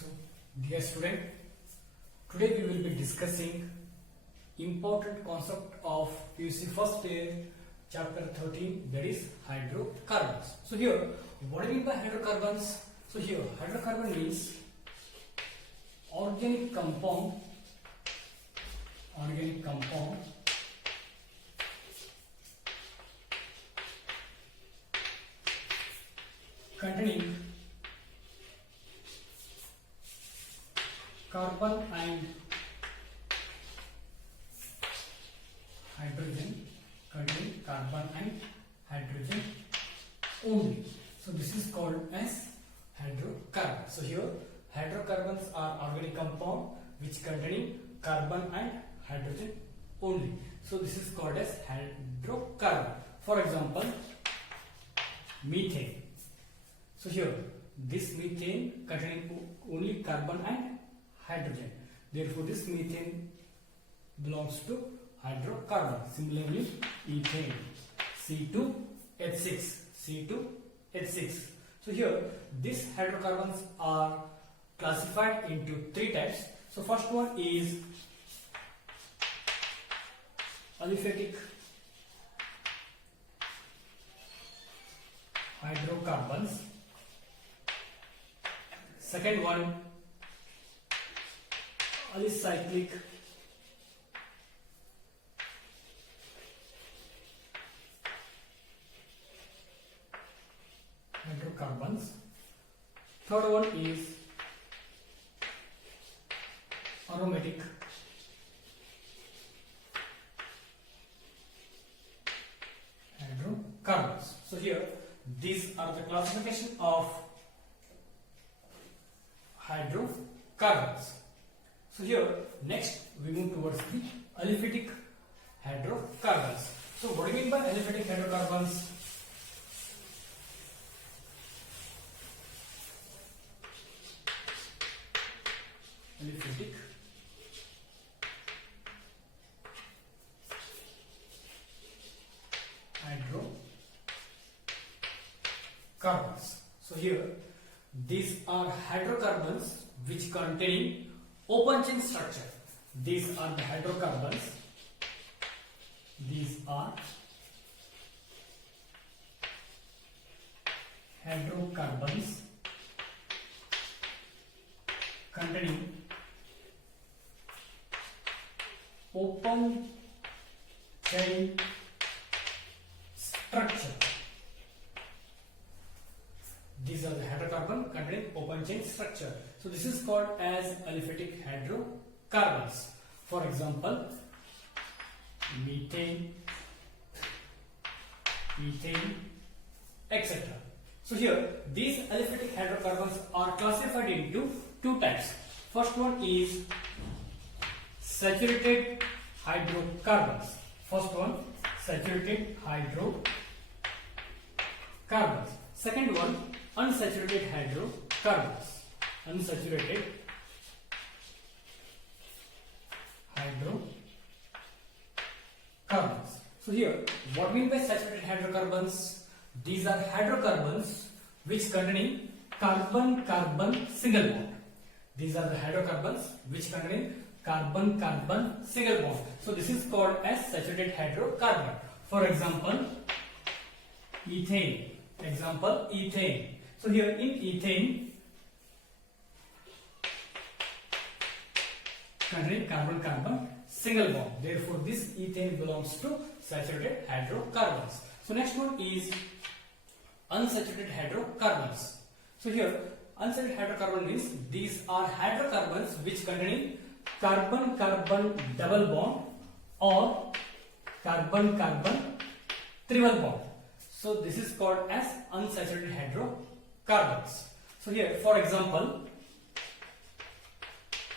So, dear student, today we will be discussing important concept of PUC first year chapter 13, that is hydrocarbons. So here, what do you mean by hydrocarbons? So here, hydrocarbon means organic compound containing carbon and hydrogen, only. So this is called as hydrocarbon. So here hydrocarbons are organic compound which containing carbon and hydrogen only. So this is called as hydrocarbon. For example, methane. So here this methane containing only carbon and hydrogen. Therefore this methane belongs to hydrocarbon. Similarly, ethane, C2H6. So here these hydrocarbons are classified into three types. So first one is aliphatic hydrocarbons. Second one, alicyclic hydrocarbons. Third one is aromatic hydrocarbons. So here these are the classification of hydrocarbons. So here next we move towards the aliphatic hydrocarbons. So what do you mean by aliphatic hydrocarbons? Aliphatic hydrocarbons. So here these are hydrocarbons which contain open chain structure. These are the hydrocarbons. These are hydrocarbons containing open chain structure. These are the hydrocarbon containing open chain structure. So this is called as aliphatic hydrocarbons. For example, methane, ethane, etc. So here these aliphatic hydrocarbons are classified into two types. First one is saturated hydrocarbons. First one, saturated hydrocarbons. Second one, unsaturated hydrocarbons. Unsaturated hydrocarbons. So here, what we mean by saturated hydrocarbons? These are hydrocarbons which containing carbon-carbon single bond. These are the hydrocarbons which contain carbon-carbon single bond. So this is called as saturated hydrocarbon. For example, ethane. So here in ethane contain carbon-carbon single bond. Therefore this ethane belongs to saturated hydrocarbons. So next one is unsaturated hydrocarbons. So here unsaturated hydrocarbon means these are hydrocarbons which contain carbon-carbon double bond or carbon-carbon triple bond. So this is called as unsaturated hydrocarbons. So here for example,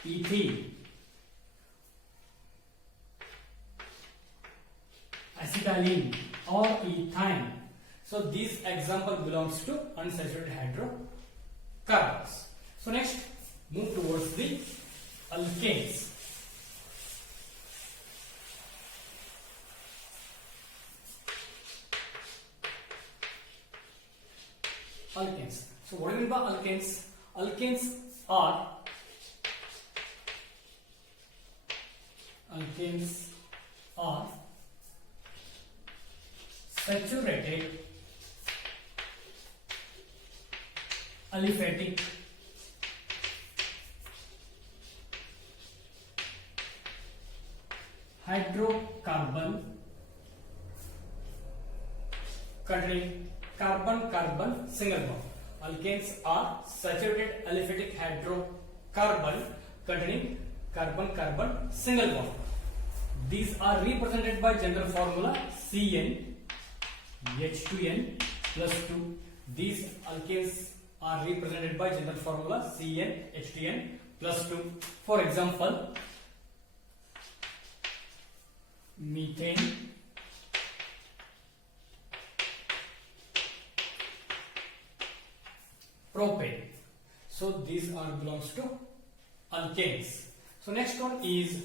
ethene, acetylene or ethine. So this example belongs to unsaturated hydrocarbons. So next move towards the alkanes. Alkanes. So what do you mean by alkanes? Alkanes are saturated aliphatic hydrocarbon containing carbon-carbon single bond. Alkanes are saturated aliphatic hydrocarbon containing carbon-carbon single bond. These are represented by general formula CnH2n plus 2. These alkanes are represented by general formula CnH2n plus 2. For example, methane, propane. So these are belongs to alkanes. So next one is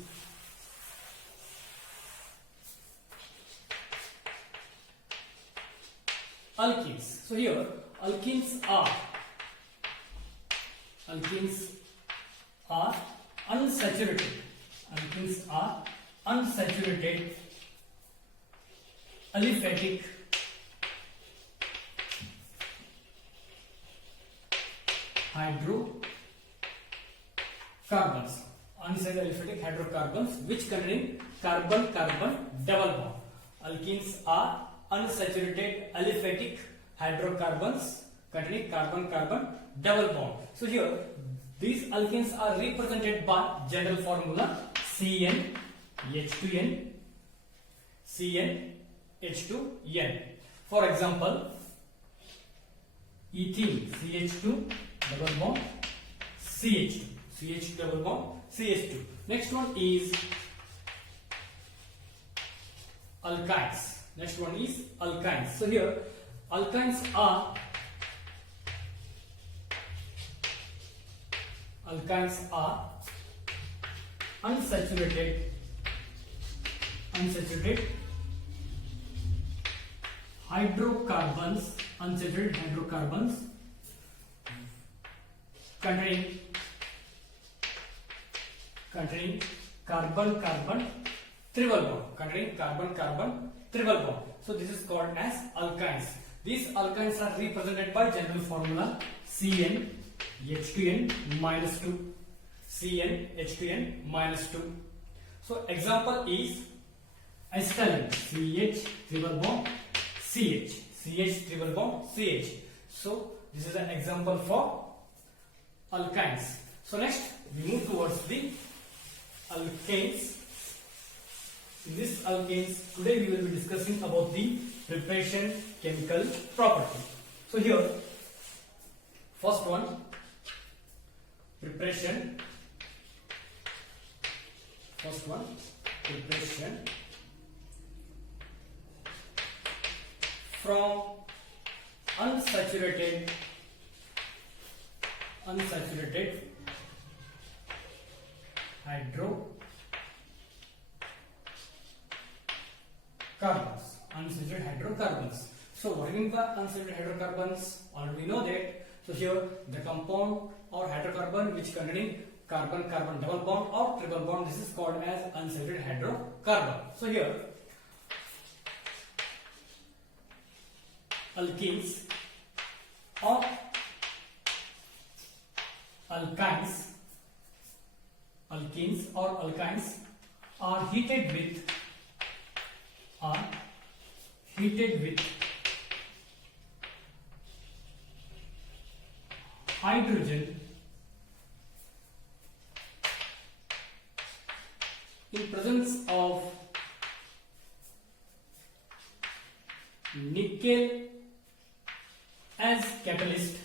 alkenes. So here alkenes are unsaturated. Alkenes are unsaturated aliphatic hydrocarbons. Unsaturated aliphatic hydrocarbons which contain carbon-carbon double bond. Alkenes are unsaturated aliphatic hydrocarbons containing carbon-carbon double bond. So here these alkenes are represented by general formula CnH2n. For example, ethene CH2 double bond CH2. CH double bond CH2. Next one is alkynes. Next one is alkynes. So here alkynes are unsaturated hydrocarbons containing carbon-carbon triple bond. So this is called as alkynes. These alkynes are represented by general formula CnH2n minus 2. So example is acetylene CH triple bond CH. So this is an example for alkynes. So next we move towards the alkanes. In this alkanes, today we will be discussing about the preparation chemical property. So here first one, preparation from unsaturated hydrocarbons. So what do you mean by unsaturated hydrocarbons? Already know that. So here the compound or hydrocarbon which containing carbon-carbon double bond or triple bond, this is called as unsaturated hydrocarbon. So here alkenes or alkynes are heated with hydrogen in presence of nickel as catalyst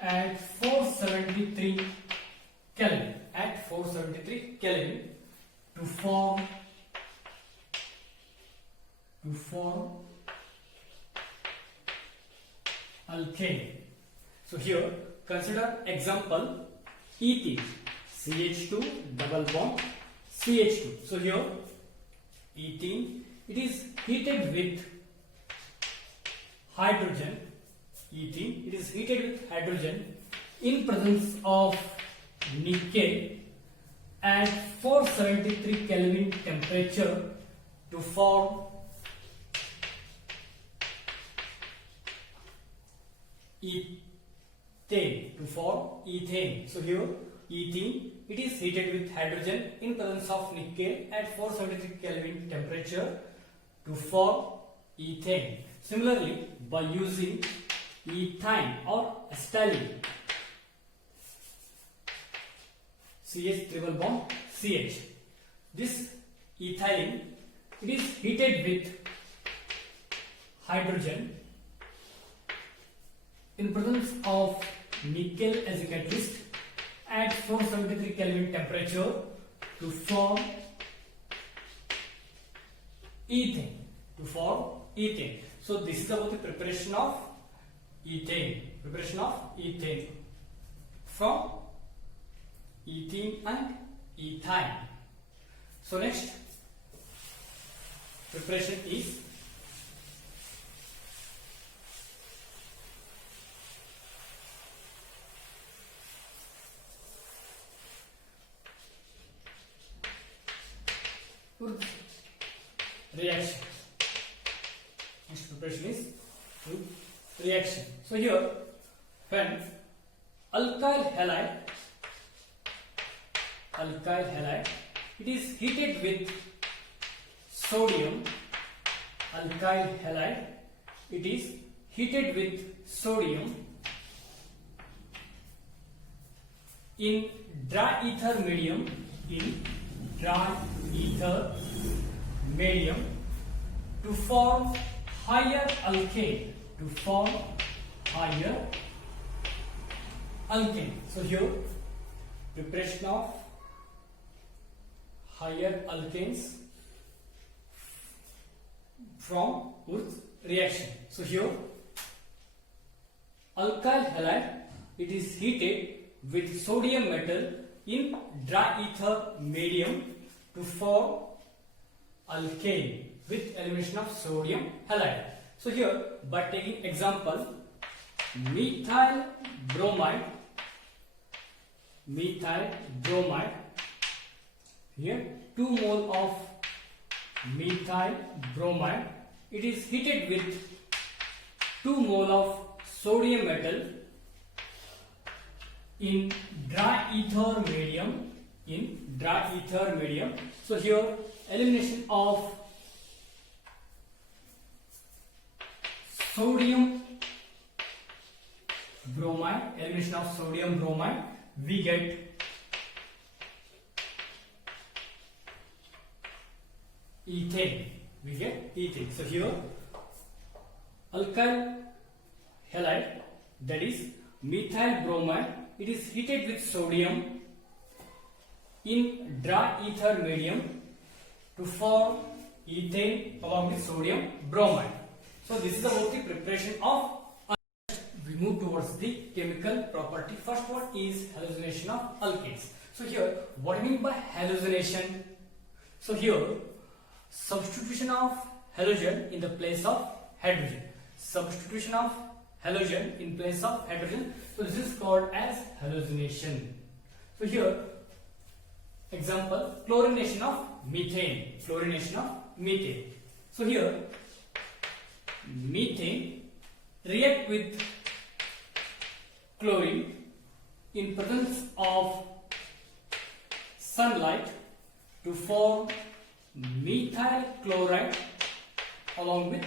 at 473 Kelvin to form alkane. So here consider example ethene CH2 double bond CH2. So here ethene, it is heated with hydrogen ethene. It is heated with hydrogen in presence of nickel at 473 Kelvin temperature to form ethane. So here ethene, it is heated with hydrogen in presence of nickel at 473 Kelvin temperature to form ethane. Similarly, by using ethyne or acetylene, CH triple bond CH. This ethylene, it is heated with hydrogen in presence of nickel as a catalyst at 473 Kelvin temperature to form ethane. So this is about the preparation of ethane. From ethene and ethyne. So next preparation is reaction. Next preparation is reaction. So here, when alkyl halide, it is heated with sodium. Alkyl halide, it is heated with sodium in dry ether medium. To form higher alkane. So here, preparation of higher alkanes from Wurtz reaction. So here, alkyl halide, it is heated with sodium metal in dry ether medium to form alkane with elimination of sodium halide. So here, by taking example, methyl bromide, here 2 mole of methyl bromide, it is heated with 2 mole of sodium metal in dry ether medium. So here, elimination of sodium bromide, we get ethane. So here, alkyl halide, that is methyl bromide, it is heated with sodium in dry ether medium to form ethane along with sodium bromide. So this is about the preparation of. We move towards the chemical property. First one is hallucination of alkanes. So here, what do you mean by hallucination? So here, substitution of halogen in the place of hydrogen. So this is called as hallucination. So here, example, chlorination of methane. So here, methane react with chlorine in presence of sunlight to form methyl chloride along with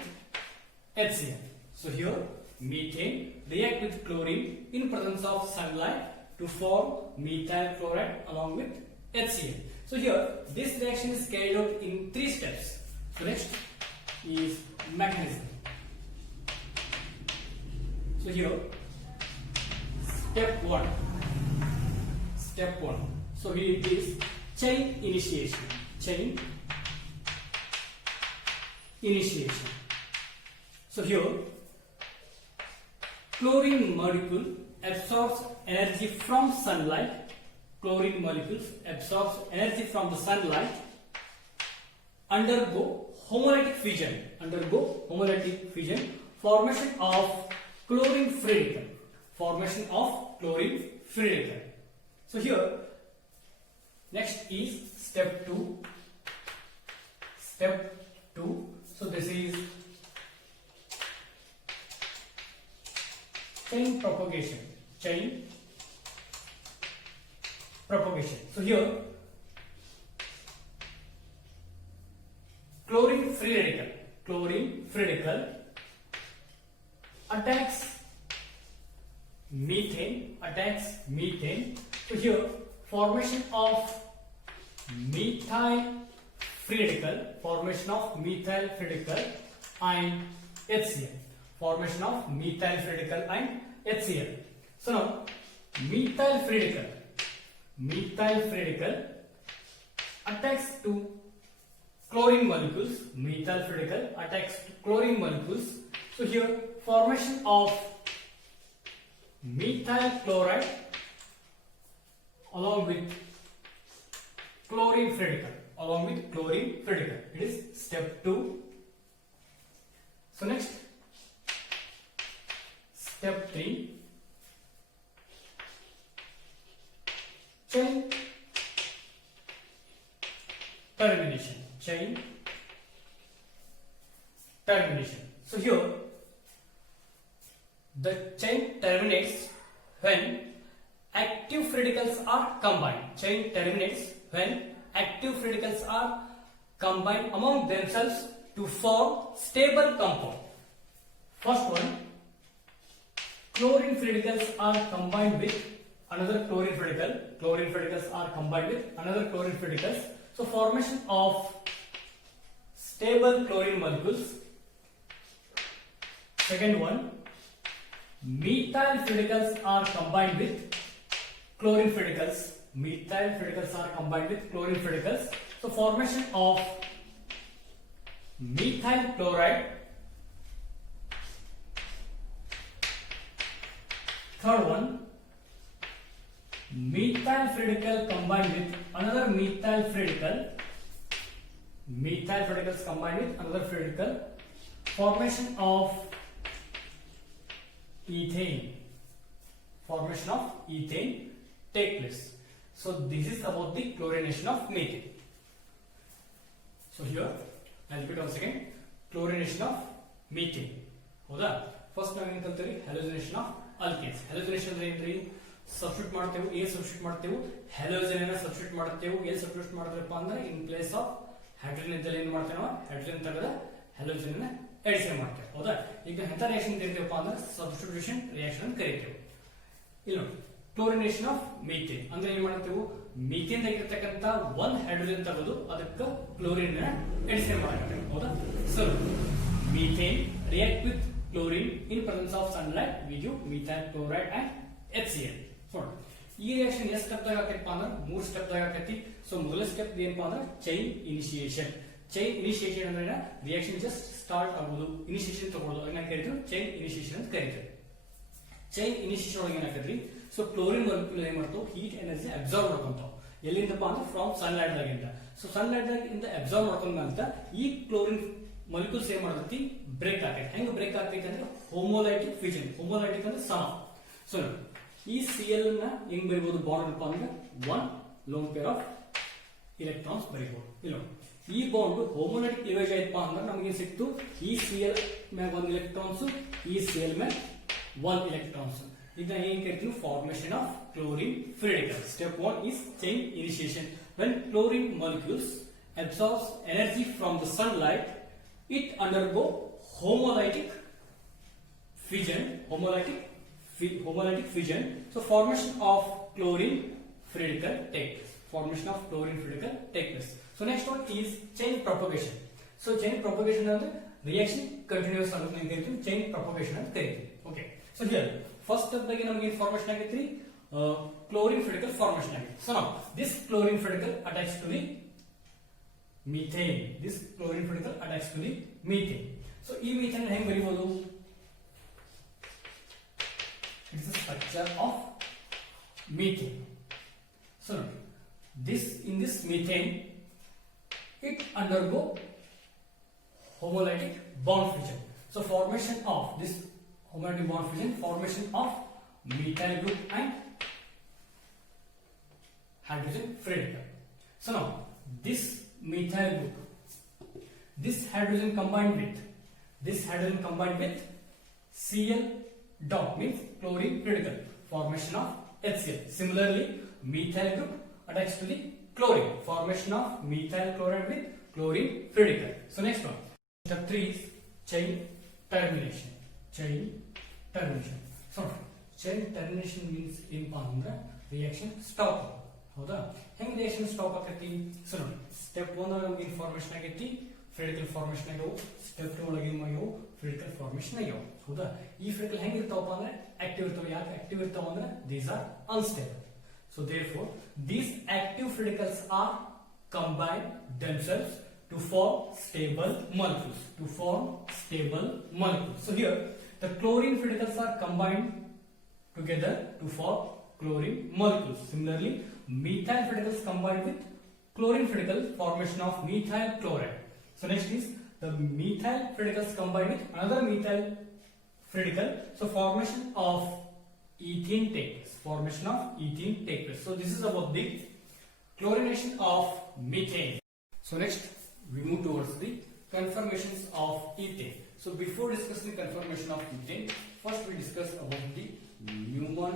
HCl. So here, methane react with chlorine in presence of sunlight to form methyl chloride along with HCl. So here, this reaction is carried out in 3 steps. So next is mechanism. So here, step 1. So here it is chain initiation. So here, chlorine molecule absorbs energy from sunlight. Chlorine molecules absorbs energy from the sunlight, undergo homolytic fission, formation of chlorine free radical. Formation of chlorine free radical. So here, next is step 2. Step 2. So this is chain propagation. Chain propagation. So here, chlorine free radical. Chlorine free radical attacks methane. So here, formation of methyl free radical. And HCl. Formation of methyl free radical and HCl. So now, methyl free radical attacks to chlorine molecules. Methyl free radical attacks to chlorine molecules. So here, formation of methyl chloride along with chlorine free radical. It is step 2. So next, step 3, chain termination. So here, the chain terminates when active free radicals are combined. Among themselves to form stable compound. First one, chlorine free radicals are combined with another chlorine free radical. So formation of stable chlorine molecules. Second one, methyl free radicals are combined with chlorine free radicals. So formation of methyl chloride. Third one, methyl free radical combined with another methyl free radical. Formation of ethane. Take place. So this is about the chlorination of methane. So here, I'll repeat once again. Chlorination of methane. ಹೌದಾ? First ನಾವು ಏನು ಕಲ್ತೀವಿ? ಹ್ಯಾಲೋಜಿನೇಷನ್ of alkanes. ಹ್ಯಾಲೋಜಿನೇಷನ್ ಅಂದ್ರೆ ಏನ್ರಿ? Substitute ಮಾಡ್ತೇವೆ, A substitute ಮಾಡ್ತೇವೆ, halogen ಅನ್ನ substitute ಮಾಡ್ತೇವೆ. ಎಲ್ಲಿ ಸಬ್ಸ್ಟಿಟ್ಯೂಟ್ ಮಾಡ್ತೇವಪ್ಪ ಅಂದ್ರೆ ಇನ್ ಪ್ಲೇಸ್ ಆಫ್ ಹೈಡ್ರೋಜನ್ ಇದ್ದಲ್ಲಿ ಏನು ಮಾಡ್ತೇವೆ ನಾವು? ಹೈಡ್ರೋಜನ್ ತೆಗೆದ ಹ್ಯಾಲೋಜನ್ ಅನ್ನ ಎಡಿಷನ್ ಮಾಡ್ತೇವೆ. ಹೌದಾ? ಈಗ ಎಂತ ರಿಯಾಕ್ಷನ್ ಕರಿತೀವಪ್ಪ ಅಂದ್ರೆ ಸಬ್ಸ್ಟಿಟ್ಯೂಷನ್ ರಿಯಾಕ್ಷನ್ ಅಂತ ಕರಿತೇವೆ. ಇಲ್ಲಿ ನೋಡಿ, ಕ್ಲೋರಿನೇಷನ್ ಆಫ್ ಮೀಥೇನ್ ಅಂದ್ರೆ ಏನ್ ಮಾಡ್ತೇವೆ? ಮೀಥೇನ್ ಆಗಿರ್ತಕ್ಕಂತ ಒಂದು ಹೈಡ್ರೋಜನ್ ತೆಗೆದು ಅದಕ್ಕೆ ಕ್ಲೋರಿನ್ ಎಡಿಷನ್ ಮಾಡ್ತೇವೆ. ಹೌದಾ? So methane react with chlorine in presence of sunlight, we give methyl chloride and HCl. So ಈ ರಿಯಾಕ್ಷನ್ ಎಷ್ಟು ಸ್ಟೆಪ್ ದಾಗ ಆಕೈತಪ್ಪ ಅಂದ್ರೆ 3 ಸ್ಟೆಪ್ ದಾಗ ಆಕೈತಿ. ಸೊ ಮೊದಲ ಸ್ಟೆಪ್ ಏನಪ್ಪಾ ಅಂದ್ರೆ ಚೈನ್ ಇನಿಷಿಯೇಷನ್ ಅಂದ್ರೆ ರಿಯಾಕ್ಷನ್ ಜಸ್ಟ್ ಸ್ಟಾರ್ಟ್ ಆಗೋದು, ಇನಿಷಿಯೇಷನ್ ತಗೊಳ್ಳೋದು, ಅದನ್ನ ಕರೀತೀವಿ ಚೈನ್ ಇನಿಷಿಯೇಷನ್ ಅಂತ ಕರೀತೀವಿ. ಚೈನ್ ಇನಿಷಿಯೇಷನ್ ಒಳಗೆ ಏನಾಕೈತ್ರಿ? ಸೊ ಕ್ಲೋರಿನ್ ಮಾಲಿಕ್ಯೂಲ್ ಏನ್ ಮಾಡ್ತಾವ? ಹೀಟ್ ಎನರ್ಜಿ ಅಬ್ಸಾರ್ಬ್ ಮಾಡ್ಕೊಂತಾವ. ಎಲ್ಲಿಂದಪ್ಪ ಅಂದ್ರೆ ಫ್ರಮ್ ಸನ್ಲೈಟ್ ದಾಗಿಂದ. ಸೊ ಸನ್ಲೈಟ್ ದಾಗಿಂದ ಅಬ್ಸಾರ್ಬ್ ಮಾಡ್ಕೊಂಡ ಈ ಕ್ಲೋರಿನ್ ಮಾಲಿಕ್ಯೂಲ್ಸ್ ಏನ್ ಮಾಡ್ತೈತಿ? ಬ್ರೇಕ್ ಆಗೈತಿ. ಹೆಂಗ್ ಬ್ರೇಕ್ ಆಗೈತಿ ಅಂದ್ರೆ ಹೋಮೋಲೈಟಿಕ್ ಫ್ಯೂಷನ್. ಹೋಮೋಲೈಟಿಕ್ ಅಂದ್ರೆ ಸಮ. ಸೊ ಈ Cl ನ ಹೆಂಗ್ ಬರೀಬಹುದು? ಬಾಂಡ್ ಅಪ್ಪ ಅಂದ್ರೆ 1 ಲೋನ್ ಪೇರ್ ಆಫ್ ಎಲೆಕ್ಟ್ರಾನ್ಸ್ ಬರೀಬಹುದು. ಇಲ್ಲ, ಈ ಬಾಂಡ್ ಹೋಮೋಲೈಟಿಕ್ ಕ್ಲೀವೇಜ್ ಆಯ್ತಪ್ಪ ಅಂದ್ರೆ ನಮಗೆ ಸಿಕ್ತು ಈ Cl ಮ್ಯಾಗ 1 ಎಲೆಕ್ಟ್ರಾನ್ಸ್, ಈ Cl ಮ್ಯಾಗ 1 ಎಲೆಕ್ಟ್ರಾನ್ಸ್. ಇದನ್ನ ಏನ್ ಕರಿತೀವಿ? Formation of chlorine free radical. Step 1 is chain initiation. When chlorine molecules absorbs energy from the sunlight, it undergo homolytic fission. So formation of chlorine free radical take place. So next one is chain propagation. So chain propagation ಅಂದ್ರೆ reaction continuous ಆಗೋದನ್ನ ಕರಿತೀವಿ chain propagation ಅಂತ ಕರಿತೀವಿ. Okay. So here first step ದಾಗೆ ನಮಗೆ ಏನು formation ಆಗೈತ್ರಿ? chlorine free radical formation ಆಗೈತಿ. So now this chlorine free radical attached to the methane. So ಈ methane ಹೆಂಗ್ ಬರೀಬಹುದು? It is a structure of methane. So in this methane, it undergo homolytic bond fission. So formation of this Homodimorphism, formation of methyl group and hydrogen free radical. So now this methyl group, this hydrogen combined with Cl dot means chlorine free radical, formation of HCl. Similarly, methyl group attached to the chlorine, formation of methyl chloride with chlorine free radical. So next one, step 3 is chain termination. Chain termination. So chain termination means ಏನಪ್ಪಾ ಅಂದ್ರೆ reaction stop. ಹೌದಾ? ಹೆಂಗ್ reaction stop ಆಕತಿ? So ನೋಡಿ, step 1 ಒಳಗೆ ನಮಗೆ formation ಆಗೈತಿ, free ರಡಿಕಲ್ formation ಆಗ್ಯಾವ. ಸ್ಟೆಪ್ 2 ಒಳಗೆ ಏನು ಆಗ್ಯಾವ? ಫ್ರೀ ರಡಿಕಲ್ ಫಾರ್ಮೇಷನ್ ಆಗ್ಯಾವ. ಹೌದಾ? ಈ ಫ್ರೀ ರಡಿಕಲ್ ಹೆಂಗ್ ಇರ್ತಾವಪ್ಪ ಅಂದ್ರೆ ಆಕ್ಟಿವ್ ಇರ್ತಾವ. ಯಾಕೆ ಆಕ್ಟಿವ್ ಇರ್ತಾವ ಅಂದ್ರೆ these are unstable. So therefore these active free radicals are combined themselves to form stable molecules. So here the chlorine free radicals are combined together to form chlorine molecules. Similarly, methyl free radicals combined with chlorine free radical, formation of methyl chloride. So next is the methyl free radicals combined with another methyl free radical. So formation of ethene takes place. So this is about the chlorination of methane. So next we move towards the conformations of ethane. So before discussing the conformation of ethane, first we discuss about the Newman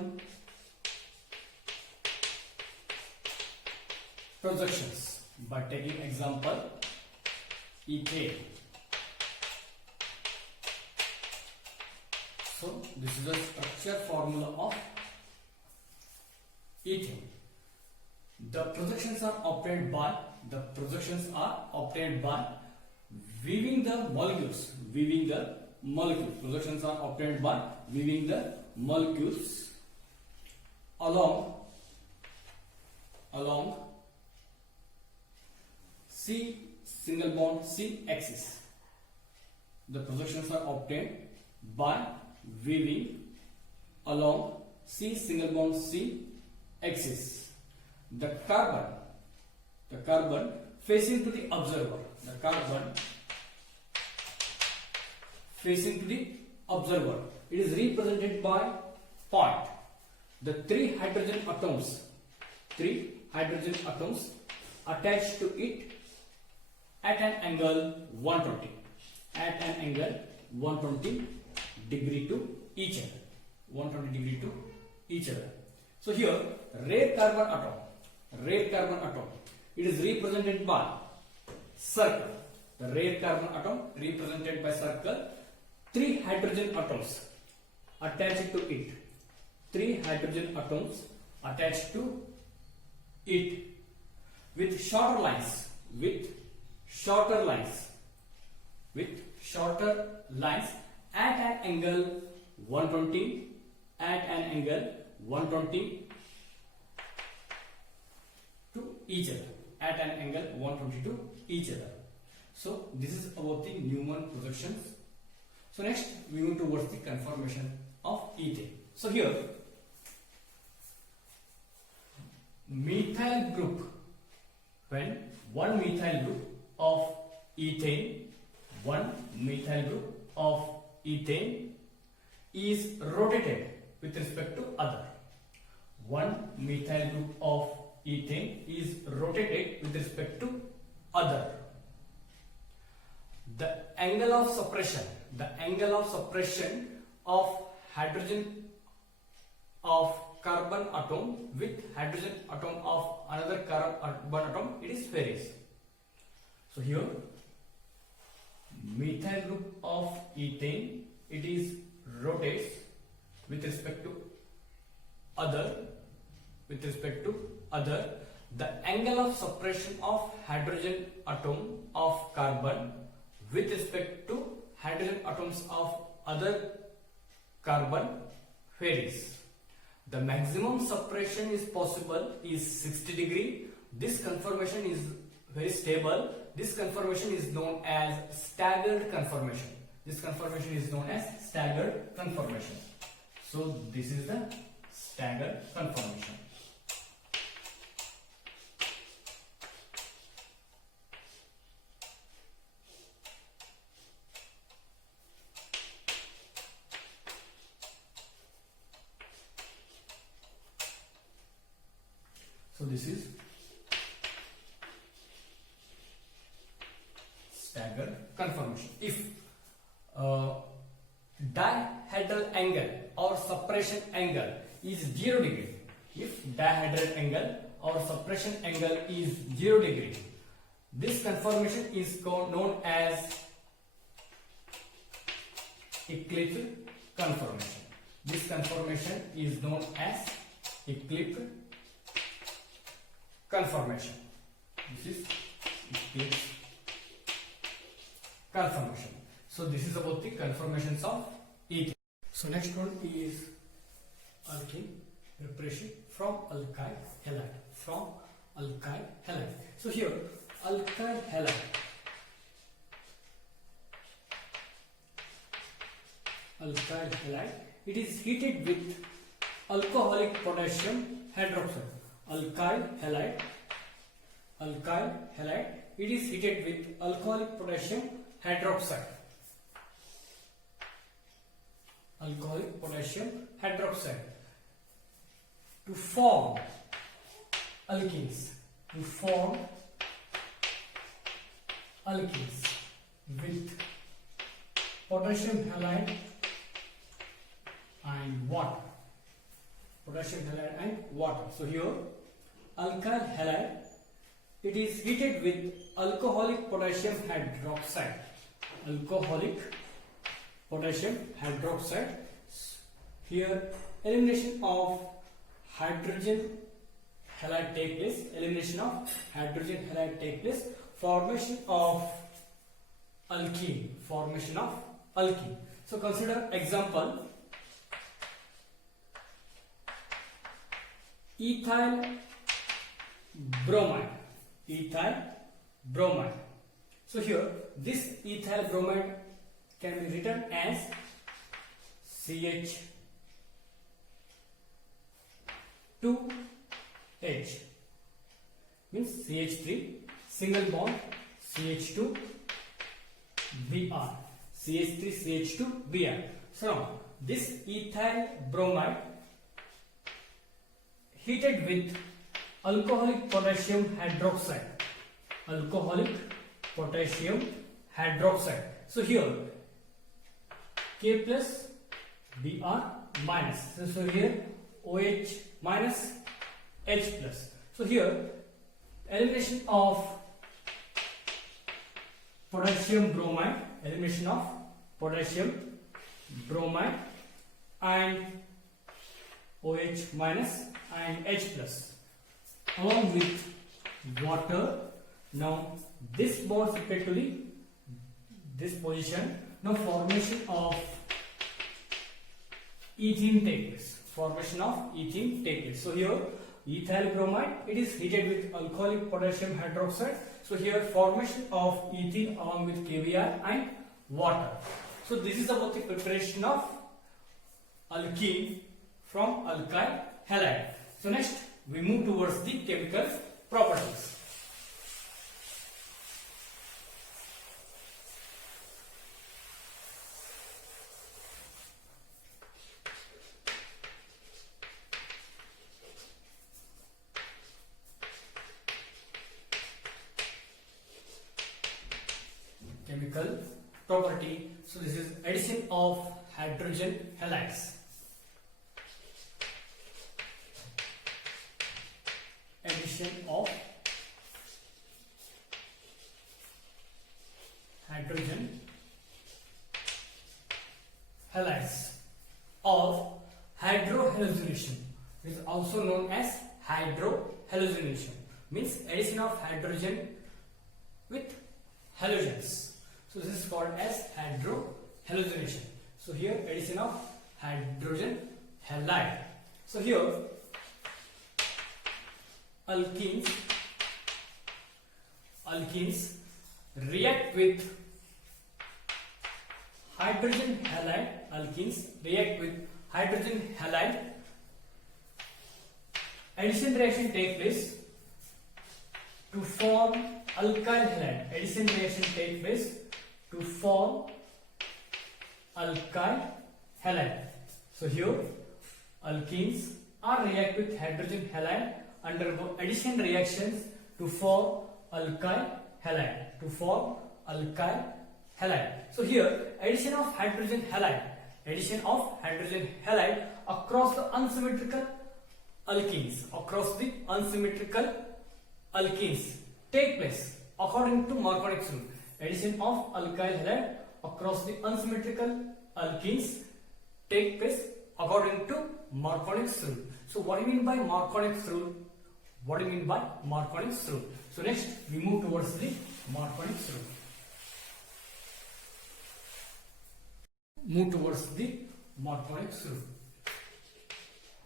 projections by taking example ethane. So this is the structure formula of ethane. The projections are obtained by weaving the molecules. Projections are obtained by weaving the molecules along C single bond C axis. The projections are obtained by weaving along C single bond C axis. The carbon facing to the observer. It is represented by point. The three hydrogen atoms attached to it at an angle 120 degree to each other. So here rare carbon atom, it is represented by circle. The rare carbon atom represented by circle. Three hydrogen atoms attached to it. With shorter lines at an angle 120 to each other. So this is about the Newman projections. So next we move towards the conformation of ethane. So here methyl group, when one methyl group of ethane is rotated with respect to other. One methyl group of ethane is rotated with respect to other. The angle of suppression of hydrogen of carbon atom with hydrogen atom of another carbon atom, it is varies. So here methyl group of ethane, it is rotates with respect to other. The angle of suppression of hydrogen atom of carbon with respect to hydrogen atoms of other carbon varies. The maximum suppression is possible is 60 degree. This conformation is very stable. This conformation is known as staggered conformation. So this is the staggered conformation. So this is staggered conformation. If dihedral angle or suppression angle is 0 degree, if dihedral angle or suppression angle is 0 degree, this conformation is known as eclipse conformation. This conformation is known as eclipse conformation. This is eclipse conformation. So this is about the conformations of ethane. So next one is alkene preparation from alkyl halide. From alkyl halide. So here alkyl halide. Alkyl halide. It is heated with alcoholic potassium hydroxide. Alkyl halide. Alkyl halide. It is heated with alcoholic potassium hydroxide. Alcoholic potassium hydroxide to form alkenes. To form alkenes with potassium halide and water. Potassium halide and water. So here alkyl halide, it is heated with alcoholic potassium hydroxide. Alcoholic potassium hydroxide. Here elimination of hydrogen halide take place. Elimination of hydrogen halide take place. Formation of alkene. Formation of alkene. So consider example. Ethyl bromide. Ethyl bromide. So here this ethyl bromide can be written as CH2H means CH3 single bond CH2 Br. CH3 CH2 Br. So now this ethyl bromide heated with alcoholic potassium hydroxide. Alcoholic potassium hydroxide. So here K plus Br minus. So here OH minus H plus. So here elimination of potassium bromide. Elimination of potassium bromide and OH minus and H plus along with water. Now this bond separately this position. Now formation of ethene take place. Formation of ethene take place. So here ethyl bromide, it is heated with alcoholic potassium hydroxide. So here formation of ethene along with KBr and water. So this is about the preparation of alkene from alkyl halide. So next we move towards the chemical properties. Chemical property. So this is addition of hydrogen halides. Addition of hydrogen halides or hydrohallucination. It is also known as hydrohallucination. Means addition of hydrogen with halogens. So this is called as hydrohallucination. So here addition of hydrogen halide. So here alkenes react with hydrogen halide. Alkenes react with hydrogen halide. Addition reaction take place to form alkyl halide. Addition reaction take place to form alkyl halide. So here alkenes are react with hydrogen halide. undergo addition reactions to form alkyl halide. To form alkyl halide. So here addition of hydrogen halide across the unsymmetrical alkenes take place according to Marconi's rule. Addition of alkyl halide across the unsymmetrical alkenes take place according to Marconi's rule. So what do you mean by Marconi's rule? So next we move towards the Marconi's rule.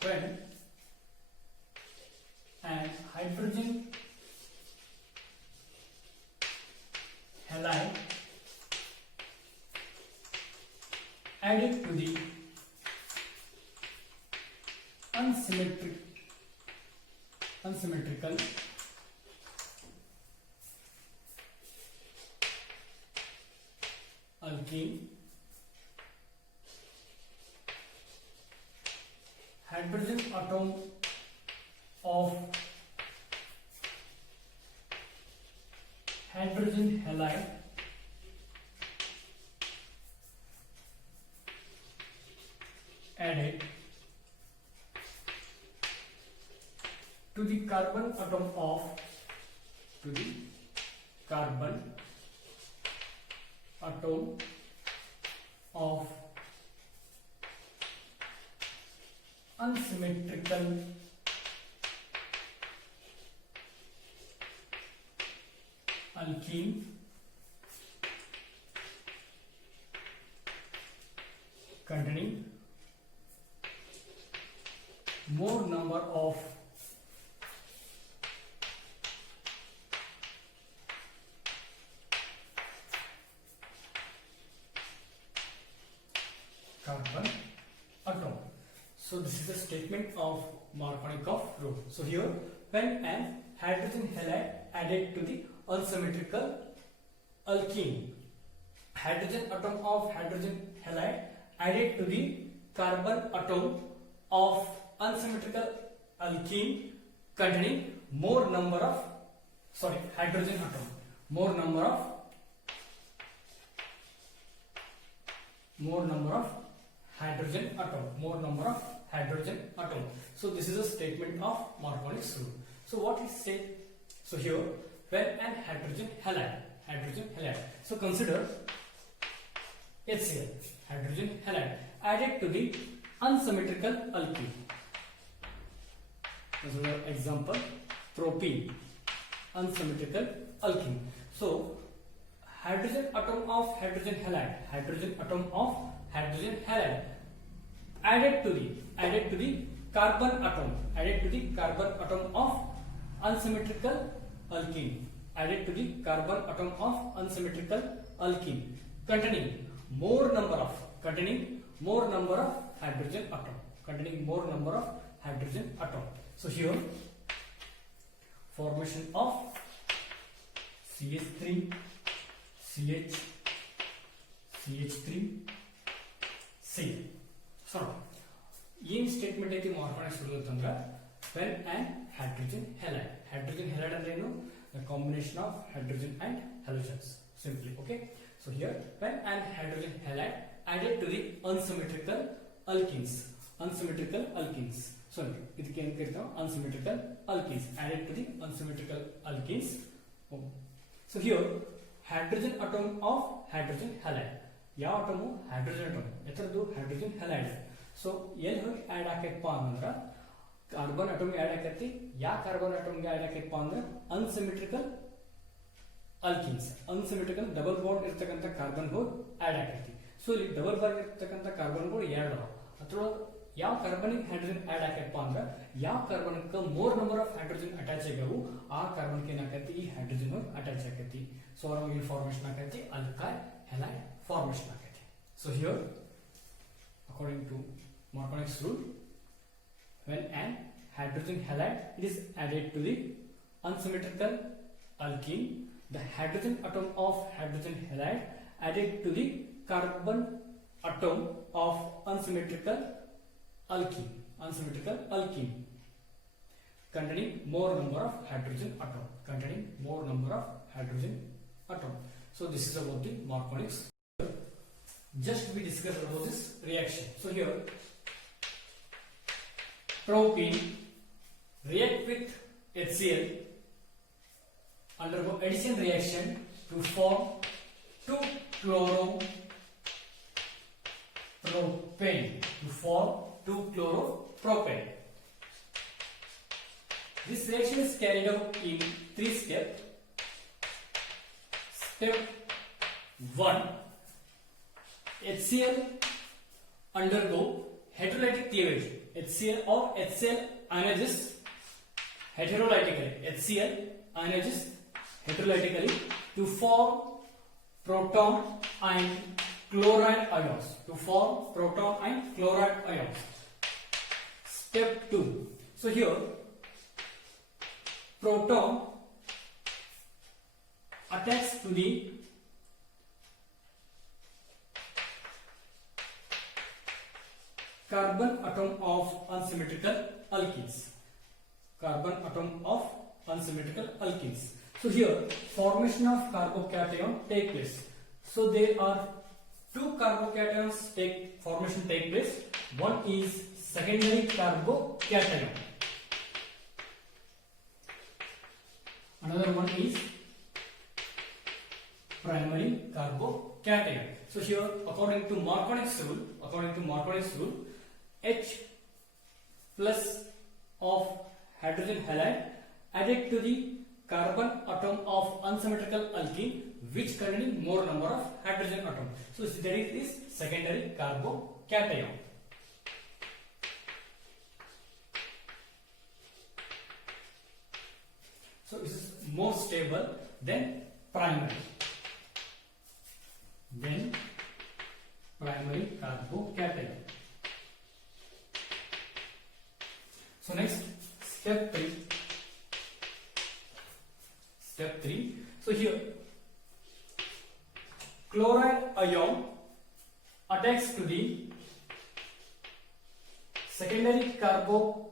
When an hydrogen halide added to the unsymmetrical alkene, hydrogen atom of hydrogen halide added to the carbon atom of unsymmetrical alkene containing more number of carbon atom. So this is the statement of Markovnikov rule. So here, when an hydrogen halide added to the unsymmetrical alkene, hydrogen atom of hydrogen halide added to the carbon atom of unsymmetrical alkene containing more number of hydrogen atom, more number of hydrogen atom. So this is a statement of Markovnik's rule. So what is said? So here, when an hydrogen halide. So consider HCl, hydrogen halide added to the unsymmetrical alkene. This is an example, propene, unsymmetrical alkene. So hydrogen atom of hydrogen halide added to the carbon atom of unsymmetrical alkene, containing more number of hydrogen atom. So here, formation of CH3, CH3, C. So ಏನ್ statement ಐತಿ ಮಾರ್ಕೋನಿಕ್ಸ್ rule ಅಂತಂದ್ರೆ when an hydrogen halide ಅಂದ್ರೆ ಏನು? The combination of hydrogen and halogens, simply. Okay, so here, when an hydrogen halide added to the unsymmetrical alkenes, sorry, ಇದಕ್ಕೆ ಏನು ಕರೀತಾವ? Unsymmetrical alkenes added to the unsymmetrical alkenes. So here, hydrogen atom of hydrogen halide, ಯಾವ atom? Hydrogen atom. ಎತ್ತರದ್ದು? Hydrogen halide. So ಎಲ್ಲಿ ಹೋಗಿ add ಆಕೈತಪ್ಪ ಅಂದ್ರ carbon atom add ಆಕೈತಿ. ಯಾ ಕಾರ್ಬನ್ ಅಟಮ್ ಆಡ್ ಆಕೈತಪ್ಪ ಅಂದ್ರ unsymmetrical alkenes, unsymmetrical double bond ಇರತಕ್ಕಂತ ಕಾರ್ಬನ್ ಗಳು ಆಡ್ ಆಕೈತಿ. ಸೊ ಇಲ್ಲಿ ಡಬಲ್ ಬಾಂಡ್ ಇರತಕ್ಕಂತ ಕಾರ್ಬನ್ ಗಳು ಎರಡು ಅದಾವ. ಅದ್ರೊಳಗೆ ಯಾವ ಕಾರ್ಬನಿಕ್ ಹೈಡ್ರೋಜನ್ ಆಡ್ ಆಕೈತಪ್ಪ ಅಂದ್ರ ಯಾವ ಕಾರ್ಬನ್ಕ more number of hydrogen attach ಆಗ್ಯಾವು ಆ ಕಾರ್ಬನ್ಗೆ ಏನಾಕೈತಿ? ಈ ಹೈಡ್ರೋಜನ್ ಅಟ್ಯಾಚ್ ಆಕೈತಿ. ಸೊ ಅವಾಗ ಇಲ್ಲಿ ಫಾರ್ಮೇಷನ್ ಆಕೈತಿ alkyl halide formation ಆಕೈತಿ. So here, according to Markovnik's rule, when an hydrogen halide is added to the unsymmetrical alkene, the hydrogen atom of hydrogen halide added to the carbon atom of unsymmetrical alkene containing more number of hydrogen atom. Containing more number of hydrogen atom. So this is about the Marconics. Just we discussed about this reaction. So here propene react with HCl, undergo addition reaction to form 2-chloropropane. To form 2-chloropropane. This reaction is carried out in 3 steps. Step 1. HCl undergo heterolytic cleavage. HCl or HCl ionizes heterolytically. HCl ionizes heterolytically to form proton and chloride ions. To form proton and chloride ions. Step 2. So here proton attacks to the carbon atom of unsymmetrical alkenes. Carbon atom of unsymmetrical alkenes. So here formation of carbocation take place. So there are 2 carbocations formation take place. One is secondary carbocation. Another one is primary carbocation. So here according to Marconics rule, H plus of hydrogen halide added to the carbon atom of unsymmetrical alkene which containing more number of hydrogen atom. So that is secondary carbocation. So this is more stable than primary. Primary carbocation. So next step 3. So here chloride ion attacks to the secondary carbocation.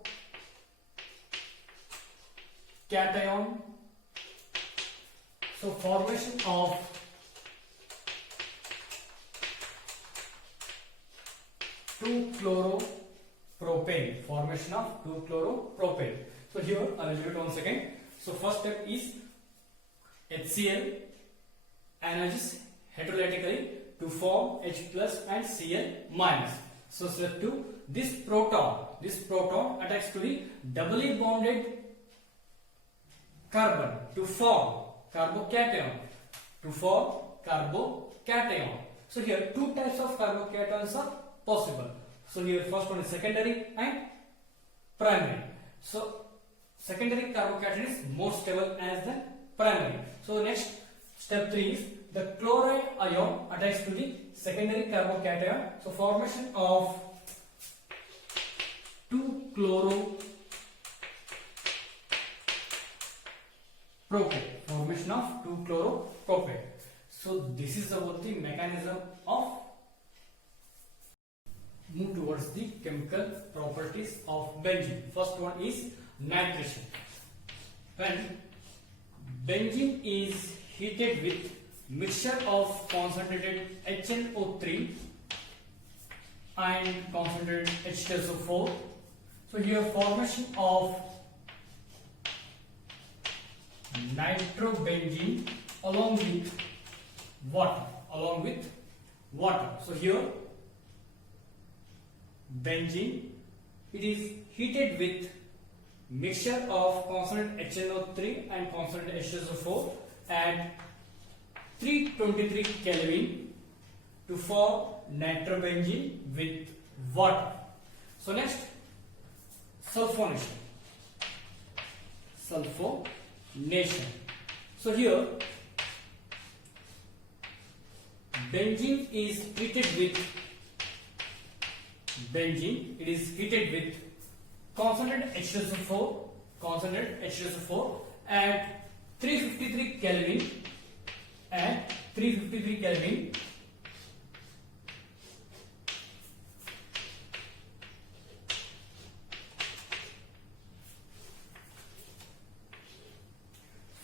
So formation of 2-chloropropane. Formation of 2-chloropropane. So here I will do it once again. So first step is HCl ionizes heterolytically to form H plus and Cl minus. So step 2, this proton attacks to the doubly bonded carbon to form carbocation. So here 2 types of carbocations are possible. So here first one is secondary and primary. So secondary carbocation is more stable as the primary. So next step 3 is the chloride ion attached to the secondary carbocation. So formation of 2-chloropropane. So this is about the mechanism of. Move towards the chemical properties of benzene. First one is nitration. When benzene is heated with mixture of concentrated HNO3 and concentrated H2SO4, so here formation of nitrobenzene along with water. So here benzene, it is heated with mixture of concentrated HNO3 and concentrated H2SO4 at 323 Kelvin to form nitrobenzene with water. So next sulfonation. So here benzene is treated with it is heated with concentrated H2SO4 at 353 Kelvin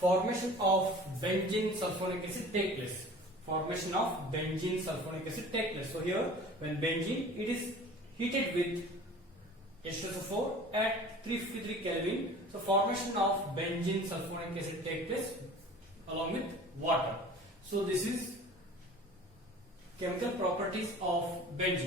formation of benzene sulfonic acid take place. Formation of benzene sulfonic acid take place. So here, when benzene, it is heated with H2SO4 at 353 Kelvin. So formation of benzene sulfonic acid take place along with water. So this is chemical properties of benzene.